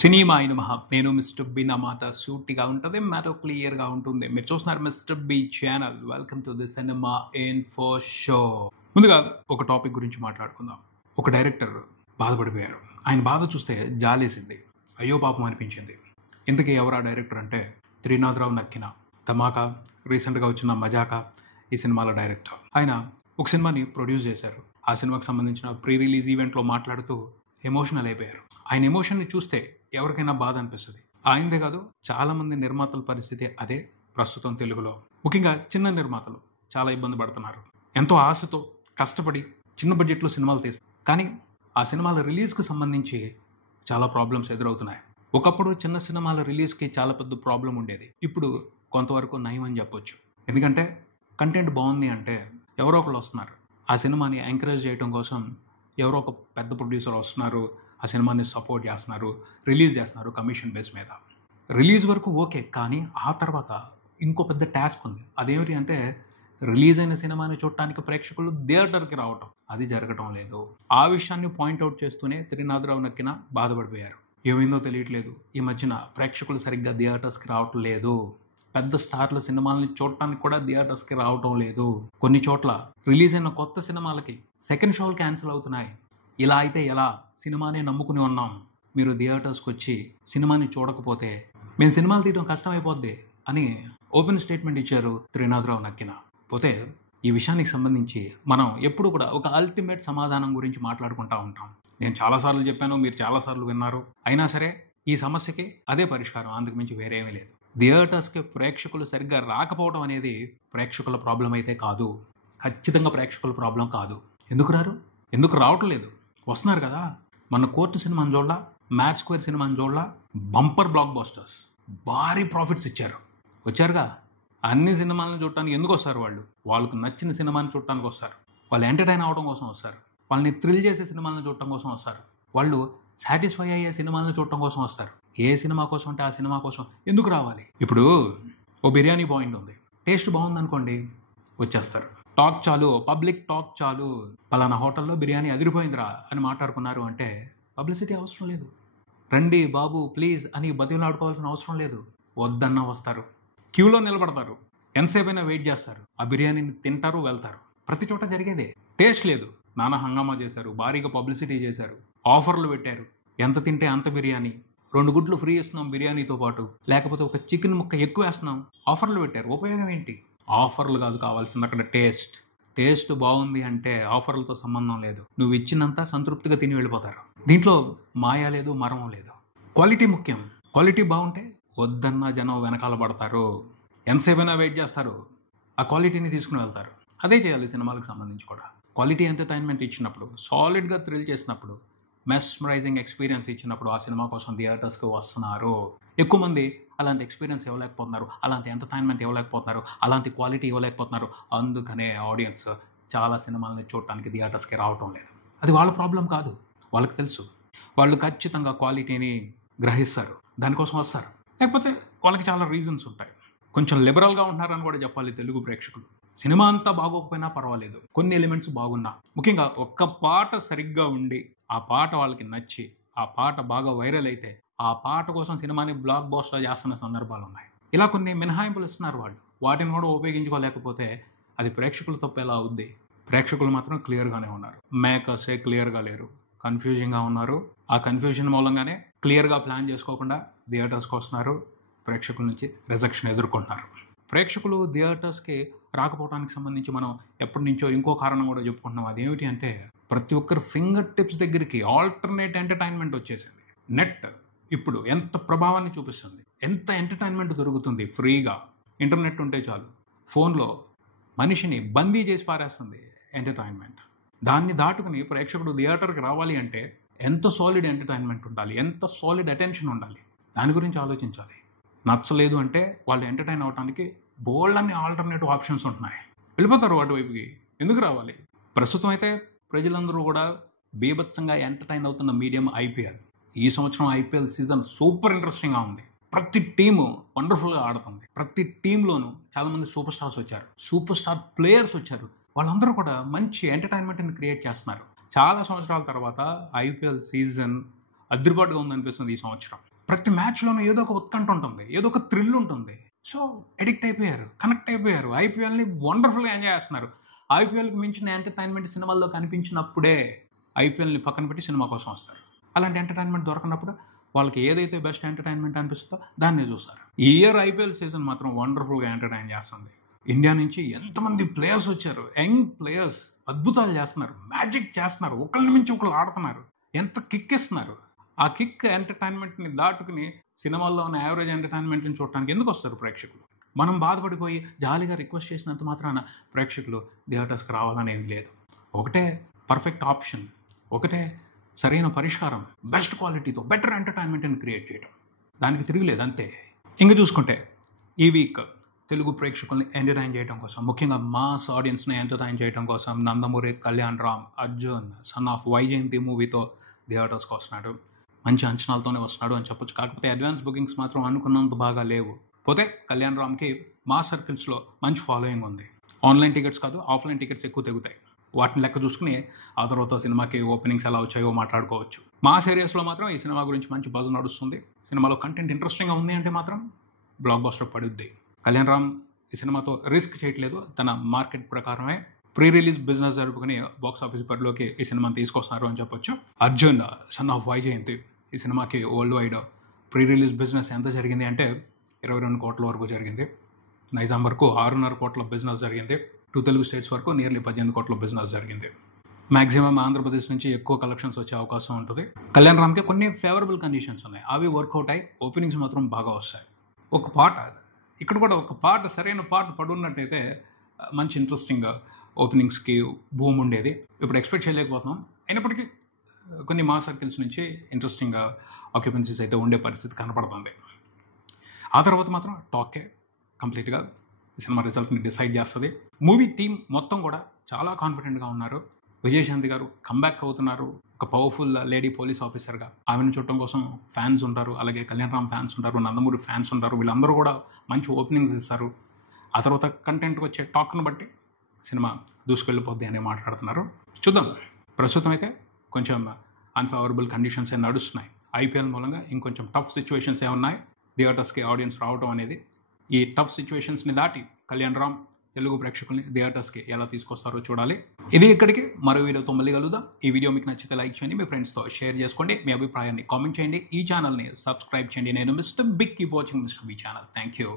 Cinema అయిన మహా నేను మిస్టర్ బి నా మాట సూటిగా ఉంటుంది, మాట క్లియర్గా ఉంటుంది. మీరు చూస్తున్నారు mister B channel. Welcome to the cinema info show. ముందుగా ఒక టాపిక్ గురించి మాట్లాడుకుందాం. ఒక డైరెక్టర్ బాధపడిపోయారు. ఆయన బాధ చూస్తే జాలేసింది, అయ్యో పాపం అనిపించింది. ఇంతకీ ఎవరా డైరెక్టర్ అంటే త్రినాథరావు నక్కిన. ధమాకా, రీసెంట్గా వచ్చిన మజాకా ఈ సినిమాల డైరెక్టర్. ఆయన ఒక సినిమాని ప్రొడ్యూస్ చేశారు. ఆ సినిమాకి సంబంధించిన ప్రీ రిలీజ్ ఈవెంట్లో మాట్లాడుతూ ఎమోషనల్ అయిపోయారు. ఆయన ఎమోషన్ని చూస్తే ఎవరికైనా బాధ అనిపిస్తుంది. ఆయనదే కాదు, చాలామంది నిర్మాతల పరిస్థితి అదే ప్రస్తుతం తెలుగులో. ముఖ్యంగా చిన్న నిర్మాతలు చాలా ఇబ్బంది పడుతున్నారు. ఎంతో ఆశతో కష్టపడి చిన్న బడ్జెట్లో సినిమాలు తీస్తారు, కానీ ఆ సినిమాల రిలీజ్కి సంబంధించి చాలా ప్రాబ్లమ్స్ ఎదురవుతున్నాయి. ఒకప్పుడు చిన్న సినిమాల రిలీజ్కి చాలా పెద్ద ప్రాబ్లం ఉండేది. ఇప్పుడు కొంతవరకు నయం అని చెప్పొచ్చు. ఎందుకంటే కంటెంట్ బాగుంది అంటే ఎవరో ఒకళ్ళు వస్తున్నారు. ఆ సినిమాని ఎంకరేజ్ చేయడం కోసం ఎవరో ఒక పెద్ద ప్రొడ్యూసర్ వస్తున్నారు, ఆ సినిమాని సపోర్ట్ చేస్తున్నారు, రిలీజ్ చేస్తున్నారు కమిషన్ బేస్ మీద. రిలీజ్ వరకు ఓకే, కానీ ఆ తర్వాత ఇంకో పెద్ద టాస్క్ ఉంది. అదేమిటి అంటే రిలీజ్ అయిన సినిమాని చూడటానికి ప్రేక్షకులు థియేటర్కి రావటం. అది జరగటం లేదు. ఆ విషయాన్ని పాయింట్అవుట్ చేస్తూనే త్రినాథరావు నక్కిన బాధపడిపోయారు. ఏమైందో తెలియట్లేదు, ఈ మధ్యన ప్రేక్షకులు సరిగ్గా థియేటర్స్కి రావటం లేదు. పెద్ద స్టార్ల సినిమాలని చూడటానికి కూడా థియేటర్స్కి రావటం లేదు. కొన్ని చోట్ల రిలీజ్ అయిన కొత్త సినిమాలకి సెకండ్ షోలు క్యాన్సిల్ అవుతున్నాయి. ఇలా అయితే ఎలా? సినిమానే నమ్ముకుని ఉన్నాం, మీరు థియేటర్స్కి వచ్చి సినిమాని చూడకపోతే మేము సినిమాలు తీయడం కష్టమైపోద్ది అని ఓపెన్ స్టేట్మెంట్ ఇచ్చారు త్రినాథరావు నక్కిన. పోతే ఈ విషయానికి సంబంధించి మనం ఎప్పుడు కూడా ఒక అల్టిమేట్ సమాధానం గురించి మాట్లాడుకుంటూ ఉంటాం. నేను చాలాసార్లు చెప్పాను, మీరు చాలాసార్లు విన్నారు. అయినా సరే ఈ సమస్యకి అదే పరిష్కారం, అందుకు మించి వేరేమీ లేదు. థియేటర్స్కి ప్రేక్షకులు సరిగ్గా రాకపోవడం అనేది ప్రేక్షకుల ప్రాబ్లం అయితే కాదు. ఖచ్చితంగా ప్రేక్షకుల ప్రాబ్లం కాదు. ఎందుకు రారు? ఎందుకు రావటం లేదు? వస్తున్నారు కదా. మన కోర్టు సినిమాని చూడలా, మ్యాట్ స్క్వేర్ సినిమాని చూడలా, బంపర్ బ్లాక్ బస్టర్స్, భారీ ప్రాఫిట్స్ వచ్చారుగా. అన్ని సినిమాలను చూడటానికి ఎందుకు వస్తారు? వాళ్ళకు నచ్చిన సినిమాని చూడటానికి వస్తారు. వాళ్ళు ఎంటర్టైన్ అవ్వడం కోసం వస్తారు. వాళ్ళని థ్రిల్ చేసే సినిమాలను చూడటం కోసం వస్తారు. వాళ్ళు సాటిస్ఫై అయ్యే సినిమాలను చూడటం కోసం వస్తారు. ఏ సినిమా కోసం అంటే ఆ సినిమా కోసం ఎందుకు రావాలి? ఇప్పుడు ఓ బిర్యానీ పాయింట్ ఉంది, టేస్ట్ బాగుందనుకోండి, వచ్చేస్తారు. టాక్ చాలు, పబ్లిక్ టాక్ చాలు, పలానా హోటల్లో బిర్యానీ అదిరిపోయిందిరా అని మాట్లాడుకున్నారు అంటే పబ్లిసిటీ అవసరం లేదు. రండి బాబు ప్లీజ్ అని బతిమలాడుకోవాల్సిన అవసరం లేదు. వద్దన్నా వస్తారు, క్యూలో నిలబడతారు, ఎంతసేపైనా వెయిట్ చేస్తారు, ఆ బిర్యానీని తింటారు, వెళ్తారు. ప్రతి చోట జరిగేదే. టేస్ట్ లేదు, నానా హంగామా చేశారు, భారీగా పబ్లిసిటీ చేశారు, ఆఫర్లు పెట్టారు. ఎంత తింటే అంత బిర్యానీ, 2 గుడ్లు ఫ్రీ ఇస్తున్నాం బిర్యానీతో పాటు, లేకపోతే ఒక చికెన్ ముక్క ఎక్కువ వేస్తున్నాం, ఆఫర్లు పెట్టారు. ఉపయోగం ఏంటి? ఆఫర్లు కాదు కావాల్సింది అక్కడ, టేస్ట్ బాగుంది అంటే ఆఫర్లతో సంబంధం లేదు. నువ్వు ఇచ్చినంత సంతృప్తిగా తిని వెళ్ళిపోతారు. దీంట్లో మాయా లేదు, మర్మం లేదు. క్వాలిటీ ముఖ్యం. క్వాలిటీ బాగుంటే వద్దన్న జనం వెనకాల పడతారు, ఎంతసేపైనా వెయిట్ చేస్తారు, ఆ క్వాలిటీని తీసుకుని వెళ్తారు. అదే చేయాలి సినిమాలకు సంబంధించి కూడా. క్వాలిటీ ఎంటర్టైన్మెంట్ ఇచ్చినప్పుడు, సాలిడ్గా థ్రిల్ చేసినప్పుడు, మెస్మరైజింగ్ ఎక్స్పీరియన్స్ ఇచ్చినప్పుడు ఆ సినిమా కోసం థియేటర్స్కి వస్తున్నారు. ఎక్కువ మంది అలాంటి ఎక్స్పీరియన్స్ ఇవ్వలేకపోతున్నారు, అలాంటి ఎంటర్టైన్మెంట్ ఇవ్వలేకపోతున్నారు, అలాంటి క్వాలిటీ ఇవ్వలేకపోతున్నారు. అందుకనే ఆడియన్స్ చాలా సినిమాలని చూడటానికి థియేటర్స్కి రావటం లేదు. అది వాళ్ళ ప్రాబ్లం కాదు, వాళ్ళకి తెలుసు. వాళ్ళు ఖచ్చితంగా క్వాలిటీని గ్రహిస్తారు, దానికోసం వస్తారు. లేకపోతే వాళ్ళకి చాలా రీజన్స్ ఉంటాయి. కొంచెం లిబరల్గా ఉంటున్నారని కూడా చెప్పాలి తెలుగు ప్రేక్షకులు. సినిమా అంతా బాగోకపోయినా పర్వాలేదు, కొన్ని ఎలిమెంట్స్ బాగున్నా, ముఖ్యంగా ఒక్క పాట సరిగ్గా ఉండి ఆ పాట వాళ్ళకి నచ్చి ఆ పాట బాగా వైరల్ అయితే ఆ పాట కోసం సినిమాని బ్లాక్ బస్టర్ చేస్తున్న సందర్భాలు ఉన్నాయి. ఇలా కొన్ని మినహాయింపులు ఇస్తున్నారు వాళ్ళు. వాటిని కూడా ఉపయోగించుకోలేకపోతే అది ప్రేక్షకుల తప్పు ఎలా అవుద్ది? ప్రేక్షకులు మాత్రం క్లియర్గానే ఉన్నారు. మేకర్సే క్లియర్గా లేరు, కన్ఫ్యూజింగ్గా ఉన్నారు. ఆ కన్ఫ్యూజన్ మూలంగానే క్లియర్గా ప్లాన్ చేసుకోకుండా థియేటర్స్కి వస్తున్నారు. ప్రేక్షకుల నుంచి రిజెక్షన్ ఎదుర్కొంటున్నారు. ప్రేక్షకులు థియేటర్స్కి రాకపోవడానికి సంబంధించి మనం ఎప్పటి నుంచో ఇంకో కారణం కూడా చెప్పుకుంటున్నాం. అదేమిటి అంటే ప్రతి ఒక్కరు ఫింగర్ టిప్స్ దగ్గరికి ఆల్టర్నేట్ ఎంటర్టైన్మెంట్ వచ్చేసింది. నెట్ ఇప్పుడు ఎంత ప్రభావాన్ని చూపిస్తుంది, ఎంత ఎంటర్టైన్మెంట్ దొరుకుతుంది ఫ్రీగా. ఇంటర్నెట్ ఉంటే చాలు, ఫోన్లో మనిషిని బందీ చేసి పారేస్తుంది ఎంటర్టైన్మెంట్. దాన్ని దాటుకుని ప్రేక్షకుడు థియేటర్కి రావాలి అంటే ఎంత సాలిడ్ ఎంటర్టైన్మెంట్ ఉండాలి, ఎంత సాలిడ్ అటెన్షన్ ఉండాలి, దాని గురించి ఆలోచించాలి. నచ్చలేదు అంటే వాళ్ళు ఎంటర్టైన్ అవ్వడానికి బోల్డ్ ఆల్టర్నేటివ్ ఆప్షన్స్ ఉంటున్నాయి. వెళ్ళిపోతారు అటువైపుకి. ఎందుకు రావాలి? ప్రస్తుతం అయితే ప్రజలందరూ కూడా బీభత్సంగా ఎంటర్టైన్ అవుతున్న మీడియం ఐపీఎల్. ఈ సంవత్సరం ఐపీఎల్ సీజన్ సూపర్ ఇంట్రెస్టింగ్గా ఉంది. ప్రతి టీము వండర్ఫుల్గా ఆడుతుంది. ప్రతి టీంలోనూ చాలామంది సూపర్ స్టార్స్ వచ్చారు, సూపర్ స్టార్ ప్లేయర్స్ వచ్చారు. వాళ్ళందరూ కూడా మంచి ఎంటర్టైన్మెంట్ని క్రియేట్ చేస్తున్నారు. చాలా సంవత్సరాల తర్వాత ఐపీఎల్ సీజన్ అదిరిపాటుగా ఉందనిపిస్తుంది ఈ సంవత్సరం. ప్రతి మ్యాచ్‌లోనూ ఏదో ఒక ఉత్కంఠ ఉంటుంది. ఏదో ఒక థ్రిల్ ఉంటుంది. సో, అడిక్ట్ అయిపోయారు. కనెక్ట్ అయిపోయారు. ఐపీఎల్‌ని వండర్‌ఫుల్‌గా ఎంజాయ్ చేస్తున్నారు. ఐపీఎల్‌కి మించిన ఎంటర్‌టైన్‌మెంట్ సినిమాల్లో కనిపించినప్పుడే ఐపీఎల్‌ని పక్కన పెట్టి సినిమా కోసం వస్తారు. అలాంటి ఎంటర్‌టైన్‌మెంట్ దొరకనప్పుడు వాళ్ళకి ఏదైతే బెస్ట్ ఎంటర్‌టైన్‌మెంట్ అనిపిస్తుందో దాన్నే చూస్తారు. ఈ ఇయర్ ఐపీఎల్ సీజన్ మాత్రం వండర్‌ఫుల్‌గా ఎంటర్‌టైన్ చేస్తుంది. ఇండియా నుంచి ఎంతమంది ప్లేయర్స్ వచ్చారు. యంగ్ ప్లేయర్స్ అద్భుతాలు చేస్తున్నారు. మ్యాజిక్ చేస్తున్నారు. ఒకళ్ళని మించి ఒకళ్ళు ఆడుతున్నారు. ఎంత కిక్ ఇస్తున్నారు. ఆ కిక్ ఎంటర్‌టైన్‌మెంట్‌ని దాటుకుని సినిమాల్లో ఉన్న యావరేజ్ ఎంటర్‌టైన్‌మెంట్‌ని చూడటానికి ఎందుకు వస్తారు ప్రేక్షకులు? మనం బాధపడిపోయి జాలీగా రిక్వెస్ట్ చేసినంత మాత్రాన ప్రేక్షకులు థియేటర్స్‌కి రావాలనేది లేదు. ఒకటే పర్ఫెక్ట్ ఆప్షన్. ఒకటే సరైన పరిష్కారం. బెస్ట్ క్వాలిటీతో బెటర్ ఎంటర్‌టైన్‌మెంట్‌ని క్రియేట్ చేయడం. దానికి తిరుగులేదు అంతే. ఇంక చూసుకుంటే ఈ వీక్ తెలుగు ప్రేక్షకుల్ని ఎంటర్‌టైన్ చేయడం కోసం, ముఖ్యంగా మాస్ ఆడియన్స్‌ని ఎంటర్‌టైన్ చేయడం కోసం నందమూరి కళ్యాణ్ రామ్, అర్జున్ సన్ ఆఫ్ వైజయంతి మూవీతో థియేటర్స్‌కి వస్తున్నాడు. మంచి అంచనాలతోనే వస్తున్నాడు అని చెప్పొచ్చు. కాకపోతే అడ్వాన్స్ బుకింగ్స్ మాత్రం అనుకున్నంత బాగా లేవు. పోతే కళ్యాణ్ రామ్‌కి మాస్ సర్కిల్స్‌లో మంచి ఫాలోయింగ్ ఉంది. ఆన్లైన్ టికెట్స్ కాదు, ఆఫ్లైన్ టికెట్స్ ఎక్కువ తెగుతాయి. వాటిని లెక్క చూసుకుని ఆ తర్వాత సినిమాకి ఓపెనింగ్స్ ఎలా వచ్చాయో మాట్లాడుకోవచ్చు. మాస్ ఏరియాస్‌లో మాత్రం ఈ సినిమా గురించి మంచి బజ్ నడుస్తుంది. సినిమాలో కంటెంట్ ఇంట్రెస్టింగ్‌గా ఉంది అంటే మాత్రం బ్లాక్ బస్టర్ పడుద్ది. కళ్యాణ్ రామ్ ఈ సినిమాతో రిస్క్ చేయట్లేదు. తన మార్కెట్ ప్రకారమే ప్రీ రిలీజ్ బిజినెస్ జరుపుకుని బాక్స్ ఆఫీస్ పరిలోకి ఈ సినిమాని తీసుకొస్తున్నారు అని చెప్పొచ్చు. అర్జున్ సన్ ఆఫ్ వైజయంతి ఈ సినిమాకి world wide pre release business ఎంత జరిగింది అంటే 22 కోట్ల వరకు జరిగింది. నైజాం వరకు 6.5 కోట్ల బిజినెస్ జరిగింది. 2 తెలుగు స్టేట్స్ వరకు నియర్లీ 18 కోట్ల బిజినెస్ జరిగింది. మ్యాక్సిమం ఆంధ్రప్రదేశ్ నుంచి ఎక్కువ కలెక్షన్స్ వచ్చే అవకాశం ఉంటుంది. కళ్యాణ్ రామ్కి కొన్ని ఫేవరబుల్ కండిషన్స్ ఉన్నాయి. అవి వర్కౌట్ అయ్యి ఓపెనింగ్స్ మాత్రం బాగా వస్తాయి. ఒక పాట ఇక్కడ కూడా ఒక పాట సరైన పాట పడున్నట్టయితే మంచి ఇంట్రెస్టింగ్ ఓపెనింగ్స్కి భూమి ఉండేది. ఇప్పుడు ఎక్స్పెక్ట్ చేయలేకపోతున్నాం. అయినప్పటికీ కొన్ని మా సర్కిల్స్ నుంచి ఇంట్రెస్టింగ్ ఆక్యుపెన్సీస్ అయితే ఉండే పరిస్థితి కనపడుతుంది. ఆ తర్వాత మాత్రం టాకే కంప్లీట్గా ఈ సినిమా రిజల్ట్ని డిసైడ్ చేస్తుంది. మూవీ టీమ్ మొత్తం కూడా చాలా కాన్ఫిడెంట్గా ఉన్నారు. విజయశాంతి గారు కంబ్యాక్ అవుతున్నారు. ఒక పవర్ఫుల్ లేడీ పోలీస్ ఆఫీసర్గా ఆమెను చూడటం కోసం ఫ్యాన్స్ ఉంటారు. అలాగే కళ్యాణ్ రామ్ ఫ్యాన్స్ ఉంటారు, నందమూరి ఫ్యాన్స్ ఉంటారు. వీళ్ళందరూ కూడా మంచి ఓపెనింగ్స్ ఇస్తారు. ఆ తర్వాత కంటెంట్కి వచ్చే టాక్ను బట్టి సినిమా దూసుకెళ్ళిపోద్ది అని మాట్లాడుతున్నారు. చూద్దాం. ప్రస్తుతం అయితే కొంచెం అన్ఫేవరబుల్ కండిషన్స్ ఏ నడుస్తున్నాయి. ఐపీఎల్ మూలంగా ఇంకొంచెం టఫ్ సిచ్యువేషన్స్ ఏ ఉన్నాయి. థియేటర్స్కి ఆడియన్స్ రావడం అనేది. ఈ టఫ్ సిచ్యువేషన్స్ని దాటి కళ్యాణ్ రామ్ తెలుగు ప్రేక్షకుల్ని థియేటర్స్కి ఎలా తీసుకొస్తారో చూడాలి. ఇది ఇక్కడికి మరో వీడియోతో మళ్ళీ కలుద్దాం. ఈ వీడియో మీకు నచ్చితే లైక్ చేయండి, మీ ఫ్రెండ్స్తో షేర్ చేసుకోండి, మీ అభిప్రాయాన్ని కామెంట్ చేయండి, ఈ ఛానల్ని సబ్స్క్రైబ్ చేయండి. నేను mister big, keep watching mister B channel. Thank you.